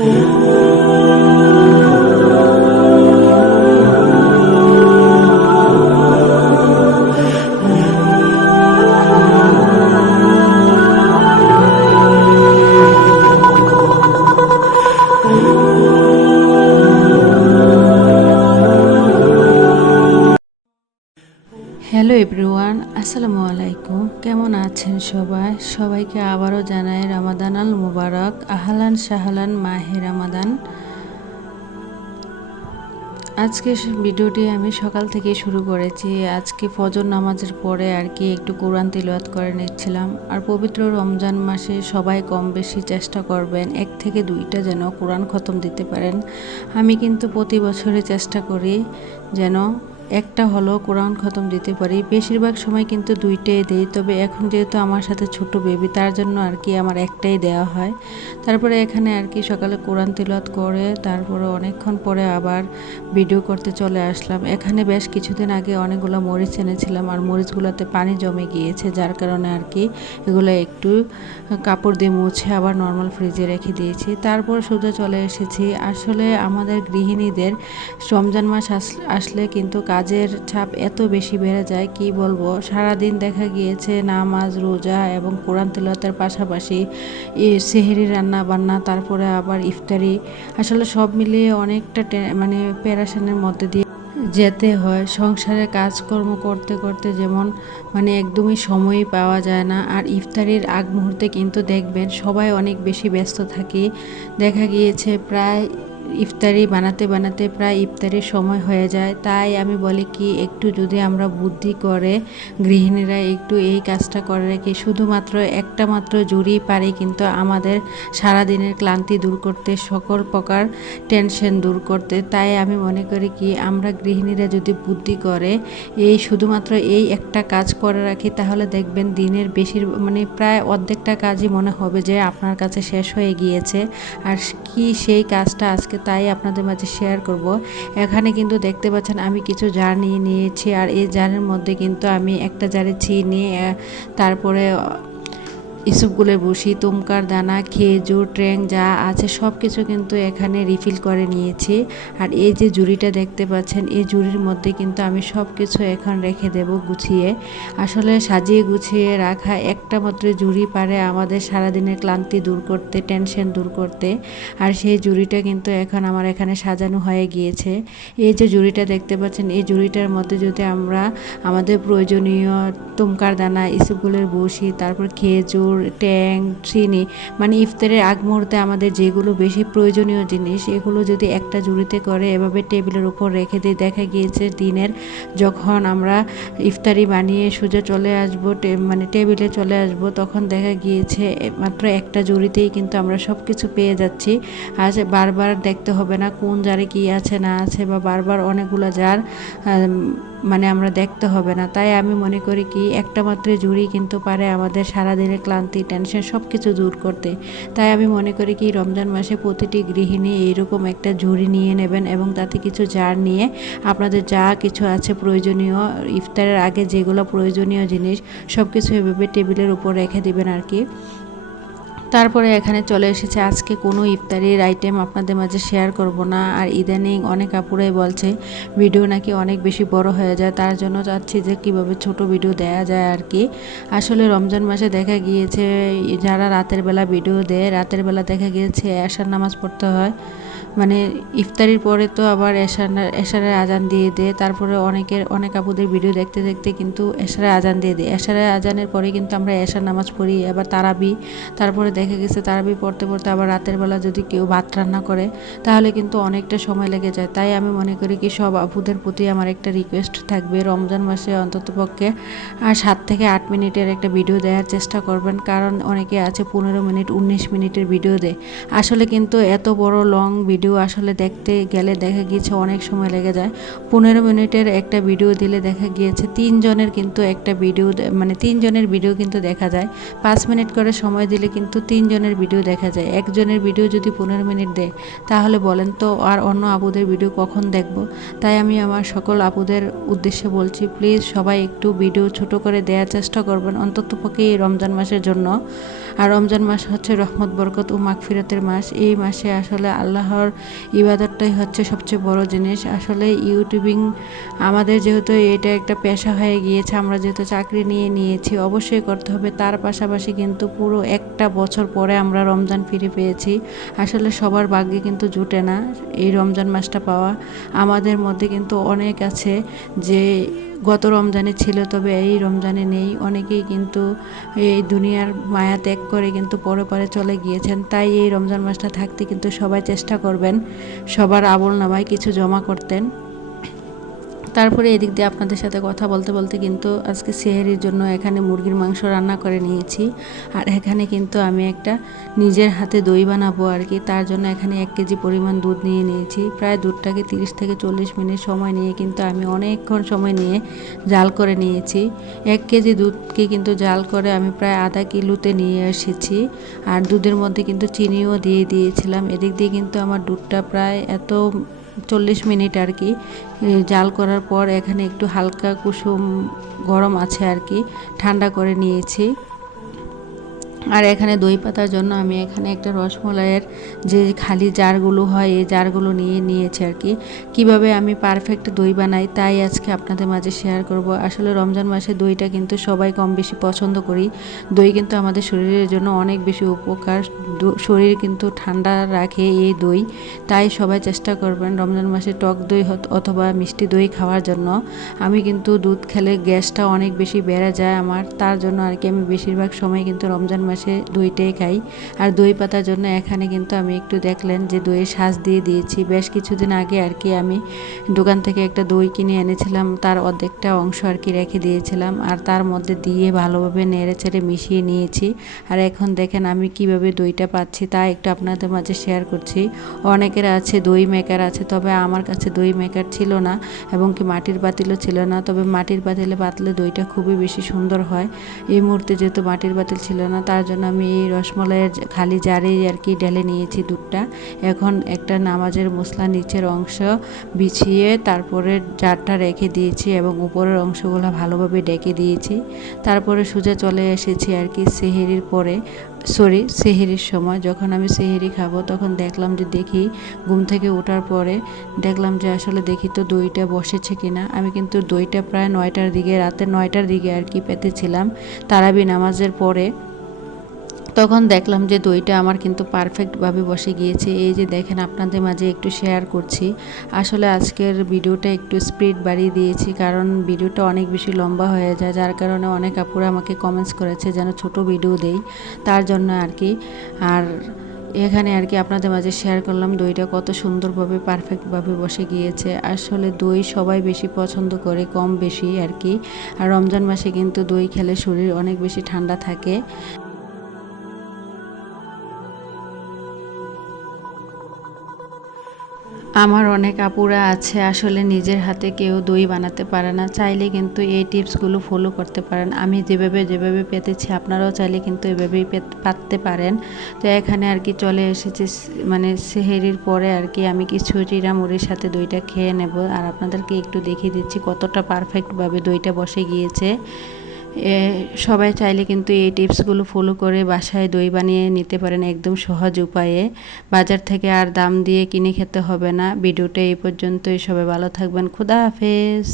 Ooh. Hello everyone আসসালামু আলাইকুম কেমন আছেন সবাই? সবাইকে আবারও জানাই রামাদান আল মুবারক। আহলান শাহলান মাহে রামাদান আজকে ভিডিওটি আমি সকাল থেকে শুরু করেছি। আজকে ফজর নামাজের পরে আর কি একটু কোরআন তিলওয়াত করে নিচ্ছিলাম। আর পবিত্র রমজান মাসে সবাই কম বেশি চেষ্টা করবেন, এক থেকে দুইটা যেন কোরআন খতম দিতে পারেন। আমি কিন্তু প্রতি বছরই চেষ্টা করি যেন একটা হলো কোরআন খতম দিতে পারি। বেশিরভাগ সময় কিন্তু দুইটাই দেই, তবে এখন যেহেতু আমার সাথে ছোট বেবি তার জন্য আর কি আমার একটাই দেওয়া হয়। তারপরে এখানে আর কি সকালে কোরআন তিলত করে, তারপরে অনেকক্ষণ পরে আবার ভিডিও করতে চলে আসলাম। এখানে বেশ কিছুদিন আগে অনেকগুলো মরিচ এনেছিলাম, আর মরিচগুলোতে পানি জমে গিয়েছে, যার কারণে আর কি এগুলো একটু কাপড় দিয়ে মুছে আবার নর্মাল ফ্রিজে রেখে দিয়েছি। তারপর সোজা চলে এসেছি। আসলে আমাদের গৃহিণীদের রমজান মাস আসলে কিন্তু কাজের চাপ এত বেশি বেড়ে যায়, কি বলব? সারাদিন দেখা গিয়েছে নামাজ, রোজা এবং কোরআন তেলাতের পাশাপাশি সেহেরি রান্না বান্না, তারপরে আবার ইফতারি। আসলে সব মিলিয়ে অনেকটা মানে প্যারাশানের মধ্যে দিয়ে যেতে হয়। সংসারে কাজকর্ম করতে করতে যেমন মানে একদমই সময়ই পাওয়া যায় না। আর ইফতারির আগ মুহূর্তে কিন্তু দেখবেন সবাই অনেক বেশি ব্যস্ত থাকে। দেখা গিয়েছে প্রায় ইফতারি বানাতে বানাতে প্রায় ইফতারির সময় হয়ে যায়। তাই আমি বলি কি, একটু যদি আমরা বুদ্ধি করে গৃহিণীরা একটু এই কাজটা করে রেখে। শুধুমাত্র একটা মাত্র জুড়ি পারি, কিন্তু আমাদের সারাদিনের ক্লান্তি দূর করতে, সকল প্রকার টেনশন দূর করতে। তাই আমি মনে করি কি, আমরা গৃহিণীরা যদি বুদ্ধি করে এই শুধুমাত্র এই একটা কাজ করে রাখি, তাহলে দেখবেন দিনের বেশির মানে প্রায় অর্ধেকটা কাজই মনে হবে যে আপনার কাছে শেষ হয়ে গিয়েছে। আর কি সেই কাজটা আজকে তাই আপনাদের মাঝে শেয়ার করব। এখানে কিন্তু দেখতে পাচ্ছেন আমি কিছু জার নিয়ে নিয়েছি আর এই জারের মধ্যে কিন্তু আমি একটা জারে চিনি তারপরে ইসবগুলের বসি তোমকার দানা খেজুর ট্রেং যা আছে সব কিছু কিন্তু এখানে রিফিল করে নিয়েছি। আর এই যে জুড়িটা দেখতে পাচ্ছেন, এই জুড়ির মধ্যে কিন্তু আমি সব কিছু এখন রেখে দেব গুছিয়ে। আসলে সাজিয়ে গুছিয়ে রাখা একটা মাত্র জুড়ি পারে আমাদের সারাদিনের ক্লান্তি দূর করতে টেনশন দূর করতে। আর সেই জুড়িটা কিন্তু এখন আমার এখানে সাজানো হয়ে গিয়েছে। এই যে জুড়িটা দেখতে পাচ্ছেন, এই জুড়িটার মধ্যে যদি আমরা আমাদের প্রয়োজনীয় তুমকার দানা ইসবগুলের বসি তারপর খেজুর ট্যাং, চিনি মানে ইফতারের আগ মুহূর্তে আমাদের যেগুলো বেশি প্রয়োজনীয় জিনিস, এগুলো যদি একটা জুড়িতে করে এভাবে টেবিলের উপর রেখে দিয়ে দেখা গিয়েছে দিনের, যখন আমরা ইফতারি বানিয়ে সোজা চলে আসব মানে টেবিলে চলে আসব, তখন দেখা গিয়েছে মাত্র একটা জুড়িতেই কিন্তু আমরা সব কিছু পেয়ে যাচ্ছি। আজ বারবার দেখতে হবে না কোন জারে কি আছে, না আছে, বা বারবার অনেকগুলো জার মানে আমরা দেখতে হবে না। তাই আমি মনে করি কি, একটা মাত্র জুড়ি কিন্তু পারে আমাদের সারাদিনের ক্লান্তি টেনশন সব কিছু দূর করতে। তাই আমি মনে করি কি, রমজান মাসে প্রতিটি গৃহিণী এইরকম একটা ঝুড়ি নিয়ে নেবেন এবং তাতে কিছু জার নিয়ে আপনাদের যা কিছু আছে প্রয়োজনীয়, ইফতারের আগে যেগুলো প্রয়োজনীয় জিনিস সব কিছু এভাবে টেবিলের উপর রেখে দিবেন আর কি। তারপরে এখানে চলে এসেছে, আজকে কোনো ইফতারির আইটেম আপনাদের মাঝে শেয়ার করব না। আর ইদানিং অনেক আপুরাই বলছে, ভিডিও নাকি অনেক বেশি বড় হয়ে যায়, তার জন্য চাচ্ছি যে কীভাবে ছোট ভিডিও দেয়া যায় আর কি। আসলে রমজান মাসে দেখা গিয়েছে, যারা রাতের বেলা ভিডিও দেয়, রাতের বেলা দেখা গিয়েছে, এশার নামাজ পড়তে হয়। মানে ইফতারির পরে তো আবার এশার এশারের আজান দিয়ে দেয়। তারপরে অনেকের, অনেক আপুদের ভিডিও দেখতে দেখতে কিন্তু এশারের আজান দিয়ে দেয়। এশারের আজানের পরে কিন্তু আমরা এশার নামাজ পড়ি, আবার তারাবি। তারপরে দেখা গেছে তারাবি পড়তে পড়তে আবার রাতের বেলা যদি কেউ ভাত রান্না করে, তাহলে কিন্তু অনেকটা সময় লেগে যায়। তাই আমি মনে করি কি, সব আপুদের প্রতি আমার একটা রিকোয়েস্ট থাকবে। রমজান মাসে অন্তত পক্ষে আর সাত থেকে আট মিনিটের একটা ভিডিও দেওয়ার চেষ্টা করবেন। কারণ অনেকে আছে পনেরো মিনিট, উনিশ মিনিটের ভিডিও দেয়। আসলে কিন্তু এত বড় লং ভিডিও আসলে দেখতে গেলে দেখা গিয়েছে অনেক সময় লেগে যায়। পনেরো মিনিটের একটা ভিডিও দিলে দেখা গিয়েছে তিনজনের কিন্তু একটা ভিডিও মানে তিনজনের ভিডিও কিন্তু দেখা যায়। পাঁচ মিনিট করে সময় দিলে কিন্তু তিনজনের ভিডিও দেখা যায়। একজনের ভিডিও যদি পনেরো মিনিট দেয়, তাহলে বলেন তো আর অন্য আপুদের ভিডিও কখন দেখব? তাই আমি আমার সকল আপুদের উদ্দেশ্যে বলছি প্লিজ সবাই একটু ভিডিও ছোট করে দেওয়ার চেষ্টা করবেন অন্তত পক্ষে এই রমজান মাসের জন্য। আর রমজান মাস হচ্ছে রহমত, বরকত ও মাগফিরাতের মাস। এই মাসে আসলে আল্লাহর ইবাদতটাই হচ্ছে সবচেয়ে বড় জিনিস। আসলে ইউটিউবিং আমাদের যেহেতু এটা একটা পেশা হয়ে গিয়েছে, আমরা যেহেতু চাকরি নিয়ে নিয়েছি, অবশ্যই করতে হবে। তার পাশাপাশি কিন্তু পুরো একটা বছর পরে আমরা রমজান ফিরে পেয়েছি। আসলে সবার ভাগ্যে কিন্তু জুটে না এই রমজান মাসটা পাওয়া। আমাদের মধ্যে কিন্তু অনেক আছে যে গত রমজানে ছিল, তবে এই রমজানে নেই। অনেকেই কিন্তু এই দুনিয়ার মায়া ত্যাগ করে কিন্তু পরে পরে চলে গিয়েছেন। তাই এই রমজান মাসটা থাকতে কিন্তু সবাই চেষ্টা করবেন সবার আবল নামায় কিছু জমা করতেন। তারপরে এদিক দিয়ে আপনাদের সাথে কথা বলতে বলতে কিন্তু আজকে সেহেরির জন্য এখানে মুরগির মাংস রান্না করে নিয়েছি। আর এখানে কিন্তু আমি একটা নিজের হাতে দই বানাবো আর কি। তার জন্য এখানে এক কেজি পরিমাণ দুধ নিয়ে নিয়েছি। প্রায় দুধটাকে তিরিশ থেকে চল্লিশ মিনিট সময় নিয়ে কিন্তু আমি অনেকক্ষণ সময় নিয়ে জাল করে নিয়েছি। এক কেজি দুধকে কিন্তু জাল করে আমি প্রায় আধা কিলোতে নিয়ে এসেছি। আর দুধের মধ্যে কিন্তু চিনিও দিয়ে দিয়েছিলাম। এদিক দিয়ে কিন্তু আমার দুধটা প্রায় এত চল্লিশ মিনিট আর কি জাল করার পর এখানে একটু হালকা কুসুম গরম আছে আর কি, ঠান্ডা করে নিয়েছি। আর এখানে দই পাতার জন্য আমি এখানে একটা রসমলাইয়ের যে খালি জারগুলো হয়, এই জারগুলো নিয়ে নিয়েছি আর কি। কীভাবে আমি পারফেক্ট দই বানাই তাই আজকে আপনাদের মাঝে শেয়ার করব। আসলে রমজান মাসে দইটা কিন্তু সবাই কম বেশি পছন্দ করি। দই কিন্তু আমাদের শরীরের জন্য অনেক বেশি উপকার। শরীর কিন্তু ঠান্ডা রাখে এই দই। তাই সবাই চেষ্টা করবেন রমজান মাসে টক দই অথবা মিষ্টি দই খাওয়ার জন্য। আমি কিন্তু দুধ খেলে গ্যাসটা অনেক বেশি বেড়ে যায় আমার। তার জন্য আর কি আমি বেশিরভাগ সময় কিন্তু রমজান মাসে মাসে দইটাই খাই। আর দই পাতার জন্য এখানে কিন্তু আমি একটু দেখলেন যে দইয়ের শ্বাস দিয়ে দিয়েছি। বেশ কিছুদিন আগে আর কি আমি দোকান থেকে একটা দই কিনে এনেছিলাম, তার অর্ধেকটা অংশ আর কি রেখে দিয়েছিলাম। আর তার মধ্যে দিয়ে ভালোভাবে নেড়ে চেড়ে মিশিয়ে নিয়েছি। আর এখন দেখেন আমি কীভাবে দইটা পাচ্ছি তা একটু আপনাদের মাঝে শেয়ার করছি। অনেকের আছে দই মেকার আছে, তবে আমার কাছে দই মেকার ছিল না এবং কি মাটির পাতিলও ছিল না। তবে মাটির পাতিলে পাতলে দইটা খুবই বেশি সুন্দর হয়। এই মুহূর্তে যেহেতু মাটির পাতিল ছিল না, তার জন্য আমি রসমলাইয়ের খালি জারেই আর কি ঢেলে নিয়েছি দুধটা। এখন একটা নামাজের মশলা নিচের অংশ বিছিয়ে তারপরে জারটা রেখে দিয়েছি এবং উপরের অংশগুলো ভালোভাবে ডেকে দিয়েছি। তারপরে সোজা চলে এসেছি আর কি সেহেরির পরে। সরি, সেহেরির সময়। যখন আমি সেহেরি খাব তখন দেখলাম যে দেখি ঘুম থেকে ওঠার পরে দেখলাম যে আসলে দেখি তো দইটা বসেছে কিনা। আমি কিন্তু দইটা প্রায় নয়টার দিকে, রাতে নয়টার দিকে আর কি পেতেছিলাম। তারাবি নামাজের পরে তখন দেখলাম যে দইটা আমার কিন্তু পারফেক্টভাবে বসে গিয়েছে। এই যে দেখেন আপনাদের মাঝে একটু শেয়ার করছি। আসলে আজকের ভিডিওটা একটু স্পিড বাড়িয়ে দিয়েছি কারণ ভিডিওটা অনেক বেশি লম্বা হয়ে যায়, যার কারণে অনেক আপুরা আমাকে কমেন্টস করেছে যেন ছোট ভিডিও দেই, তার জন্য আর কি। আর এখানে আর কি আপনাদের মাঝে শেয়ার করলাম দইটা কত সুন্দরভাবে পারফেক্টভাবে বসে গিয়েছে। আসলে দই সবাই বেশি পছন্দ করে, কম বেশি আর কি। আর রমজান মাসে কিন্তু দই খেলে শরীর অনেক বেশি ঠান্ডা থাকে। আমার অনেক আপুরা আছে, আসলে নিজের হাতে কেউ দই বানাতে পারে না। চাইলে কিন্তু এই টিপসগুলো ফলো করতে পারেন। আমি যেভাবে যেভাবে পেতেছি, আপনারাও চাইলে কিন্তু এভাবেই পাততে পারেন। তো এখানে আর কি চলে এসেছি মানে সেহেরির পরে আর কি আমি কিছু চিরামুড়ির সাথে দইটা খেয়ে নেব। আর আপনাদেরকে একটু দেখিয়ে দিচ্ছি কতটা পারফেক্টভাবে দইটা বসে গিয়েছে। সবাই চাইলে কিন্তু এই টিপসগুলো ফলো করে বাসায় দই বানিয়ে নিতে পারেন একদম সহজ উপায়ে। বাজার থেকে আর দাম দিয়ে কিনে খেতে হবে না। ভিডিওটা এই পর্যন্তই। সবাই ভালো থাকবেন। খুদা হাফেজ।